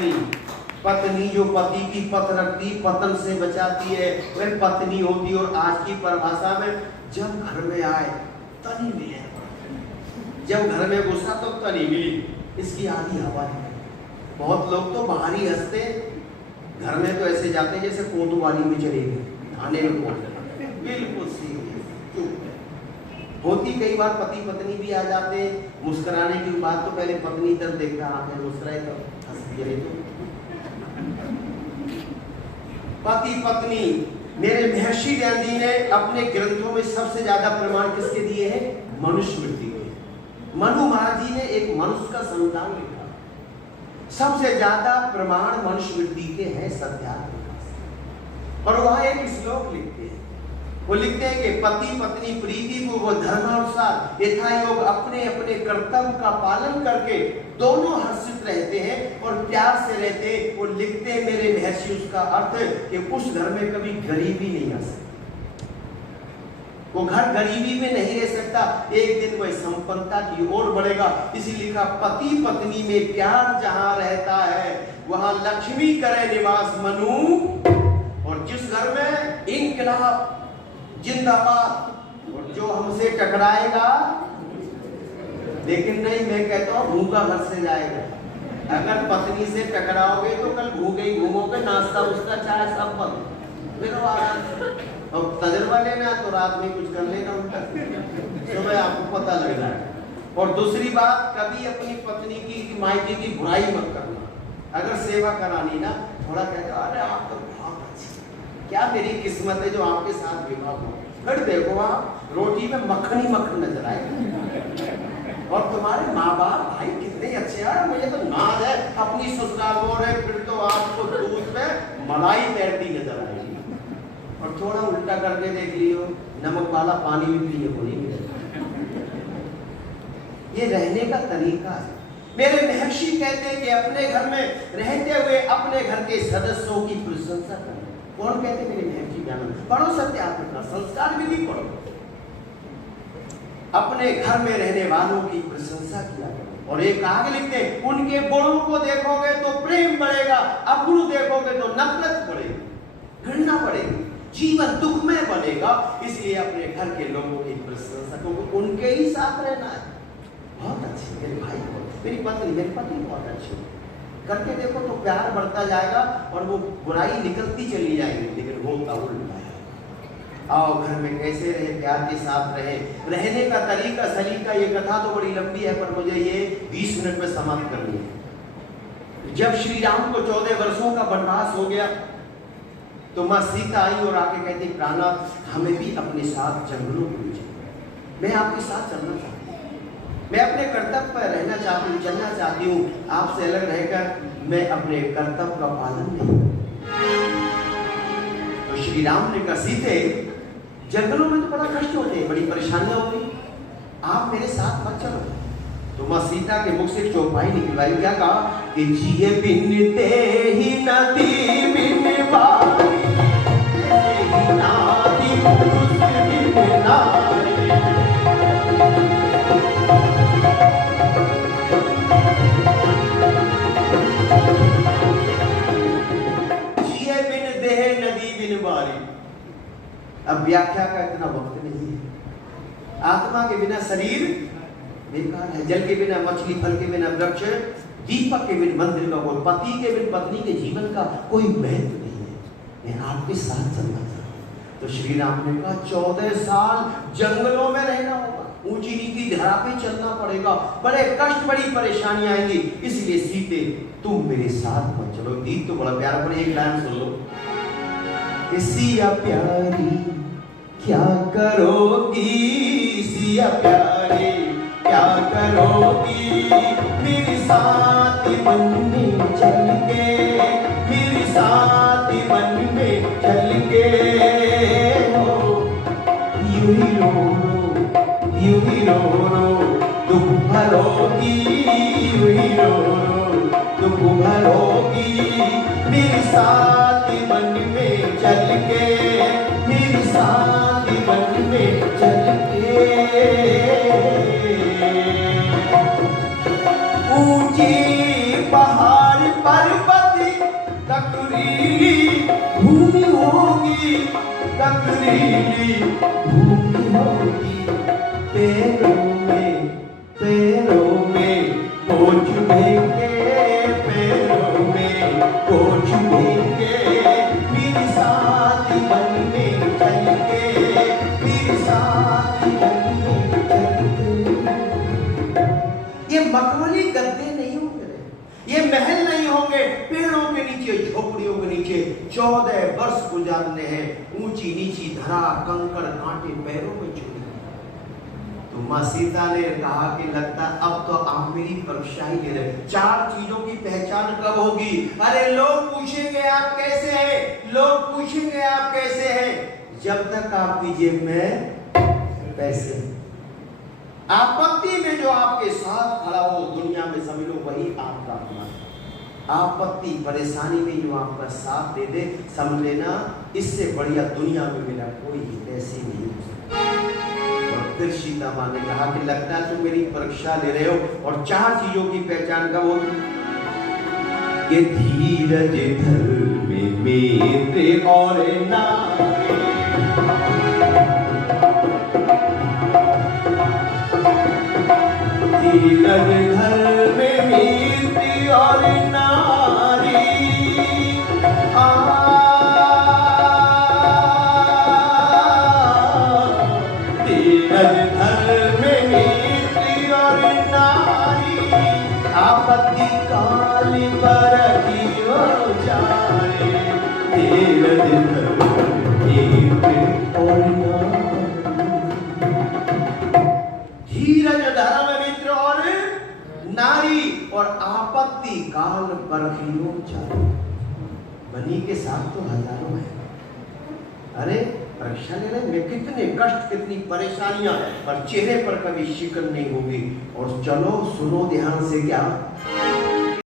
पत्नी, पत्नी जो पति की पत रखती, पतन से बचाती है, वह पत्नी होती। और आज की परिभाषा में जब घर में आए तनी मिले, जब घर में घुसा तो तनी मिली, इसकी आधी हवा है। बहुत लोग तो बाहर ही हंसते, घर में तो ऐसे जाते हैं जैसे कोतवाली में चले गए, थाने में पहुंच गए, बिल्कुल सीधे चुप। होती कई बार पति पत्नी भी आ जाते, मुस्कुराने की बात तो पहले पत्नी तरफ देखता, आंखें मुस्कुराए तो हंस दिए। तो पति पत्नी, मेरे महर्षि गांधी ने अपने ग्रंथों में सबसे ज्यादा प्रमाण किसके दिए हैं? मनुस्मृति के। मनु महाराज जी ने एक मनुष्य का संविधान लिखा, सबसे ज्यादा प्रमाण मनुस्मृति के हैं सत्याग्रह। और वहां एक श्लोक लिखते हैं, वो लिखते हैं कि पति पत्नी प्रीति पूर्वक धर्मानुसार यथायोग अपने अपने कर्तव्य का पालन करके दोनों हर्षित रहते हैं और प्यार से रहते हैं। वो लिखते हैं मेरे महर्षि, उसका अर्थ कि उस घर में कभी गरीबी नहीं आ सकती, वो घर गरीबी में नहीं रह सकता, एक दिन वह संपन्नता की ओर बढ़ेगा। इसीलिए लिखा पति पत्नी में प्यार जहां रहता है वहां लक्ष्मी करे निवास मनु। और जिस घर में इनकलाब जिंदाबाद, और जो हमसे टकराएगा, लेकिन नहीं, मैं कहता हूं भूखा घर से जाएगा। अगर पत्नी से टकराओगे तो कल भूखे ही घूमोगे, नाश्ता उसका चाय सब बंद, फिर और तजर्बा लेना तो रात में कुछ कर लेना उनका, सुबह आपको पता लग रहा है। और दूसरी बात, कभी अपनी पत्नी की मायके की बुराई मत करना। अगर सेवा करानी ना, थोड़ा कहते अरे आप तो बहुत अच्छी, क्या मेरी किस्मत है जो आपके साथ विवाह हो। फिर देखो आप रोटी में मक्खन ही मक्खन नजर आएगा, और तुम्हारे माँ बाप भाई कितने अच्छे हैं, मुझे तो नाज है अपनी ससुराल हो रहे, फिर तो आपको दूध में मलाई तैरती नजर आएगी। और थोड़ा उल्टा करके देख लियो, नमक वाला पानी भी पिए को नहीं मिलेगा। ये रहने का तरीका है। मेरे महर्षि कहते हैं कि अपने घर में रहते हुए अपने घर के सदस्यों की प्रशंसा करो। कौन कहते? मेरे महर्षि ज्ञान। पढ़ो सत्याग्रह, संस्कार विधि पढ़ो। अपने घर में रहने वालों की प्रशंसा किया करो। और एक आगे लिखते हैं, उनके गुणों को देखोगे तो प्रेम बढ़ेगा, अवगुण देखोगे तो नफरत बढ़ेगी, घृणा बढ़ेगी, जीवन दुखमय बनेगा। इसलिए अपने घर के लोगों की प्रशंसा करो, उनके ही साथ रहना है। बहुत अच्छी मेरे भाई, मेरी पत्नी, मेरी पत्नी बहुत अच्छी, करके देखो तो प्यार बढ़ता जाएगा और वो बुराई निकलती चली जाएगी। लेकिन होता उल्टा है। आओ घर में कैसे रहे, प्यार के साथ रहे, रहने का तरीका सलीका। ये कथा तो बड़ी लंबी है, पर मुझे ये 20 मिनट में समाप्त करनी है। जब श्री राम को 14 वर्षों का वनवास हो गया तो माँ सीता आई और आके कहती, प्राणनाथ हमें भी अपने साथ जंगलों में ले चलो, मैं आपके साथ चलना चाहती हूँ, मैं अपने कर्तव्य पर रहना चाहती हूँ, चलना चाहती हूँ, आपसे अलग रहकर मैं अपने कर्तव्य का पालन नहीं करूँ। तो श्री राम ने कहा, सीते जंगलों में तो बड़ा कष्ट होते हैं, बड़ी परेशानियां होंगी, आप मेरे साथ मत चलो। तो माँ सीता के मुख से चौपाई निकलवाई, क्या कहा कि जिए बिन ते ही नदी बिन बारी, नारी पुरुष बिन नारी। जिए बिन देह नदी बिन बारी। अब व्याख्या का इतना वक्त नहीं है। आत्मा के बिना शरीर बेकार है, जल के बिना मछली, फल के बिना वृक्ष, दीपक के बिना मंदिर का कोई, पति के बिना पत्नी के जीवन का कोई महत्व नहीं है। मैं आपके साथ चलना चाहता हूँ। तो श्री राम ने कहा 14 साल जंगलों में रहना होगा, ऊंची नीची धरा पे चलना पड़ेगा, बड़े कष्ट, बड़ी परेशानी आएंगी। इसलिए सीते तुम मेरे साथ मत चलो। गीत तो बड़ा प्यारा, पर एक लाइन सुन लो। सिया प्यारी क्या करोगी, सिया प्यारी क्या करोगी, मेरे साथ मन में चल के, मेरे साथ मन में चल के। यूं ही रो रो, यूं ही रो रो, दुख भरोगी, यूं ही रो रो, दुख भरोगी, मेरे साथ मन में चल के, मेरे साथ मन में चल के। ऊंची पहाड़ पर्वत ककरीली भूमि होगी, ककरीली भूमि होगी, पैरों में पोंछ देंगे, पैरों में पोंछ देंगे, मेरे साथ बनने चलेंगे, मेरे साथ बनने चलेंगे। ये मखमली गद्दे नहीं होंगे, ये महल नहीं होंगे, पेड़ों के नीचे, झोपड़ियों के नीचे 14 वर्ष गुजारने हैं, ऊंची नीची धरा, कंकड़ कांटे पैरों में चुने। तो माँ सीता ने कहा कि लगता अब तो आप मेरी परीक्षा ही ले रहे। 4 चीजों की पहचान कब होगी? अरे लोग पूछेंगे आप कैसे हैं, लोग पूछेंगे आप कैसे हैं, जब तक आपकी जेब में पैसे। आपत्ति में जो आपके साथ खड़ा हो दुनिया में, समझ लो वही आपका अपना। आपत्ति परेशानी में जो आपका साथ दे दे, समझ लेना इससे बढ़िया दुनिया में मेरा कोई ऐसी नहीं हो सकता। फिर सीता माँ ने कहा कि लगता है तुम मेरी परीक्षा ले रहे हो। और 4 चीजों की पहचान कब होगी? ये धीरज धर्म मेरे और नारे, धीरज धर्म मेरे और नारी, आपत्ति काल पर कियो जाए, धीरज धर्म मित्र और नारी, और आपत्ति काल पर कियो जाए। बनी के साथ तो हजारों है। अरे परीक्षा लेने में कितने कष्ट, कितनी परेशानियां, पर चेहरे पर कभी शिकन नहीं होगी। और चलो सुनो ध्यान से, क्या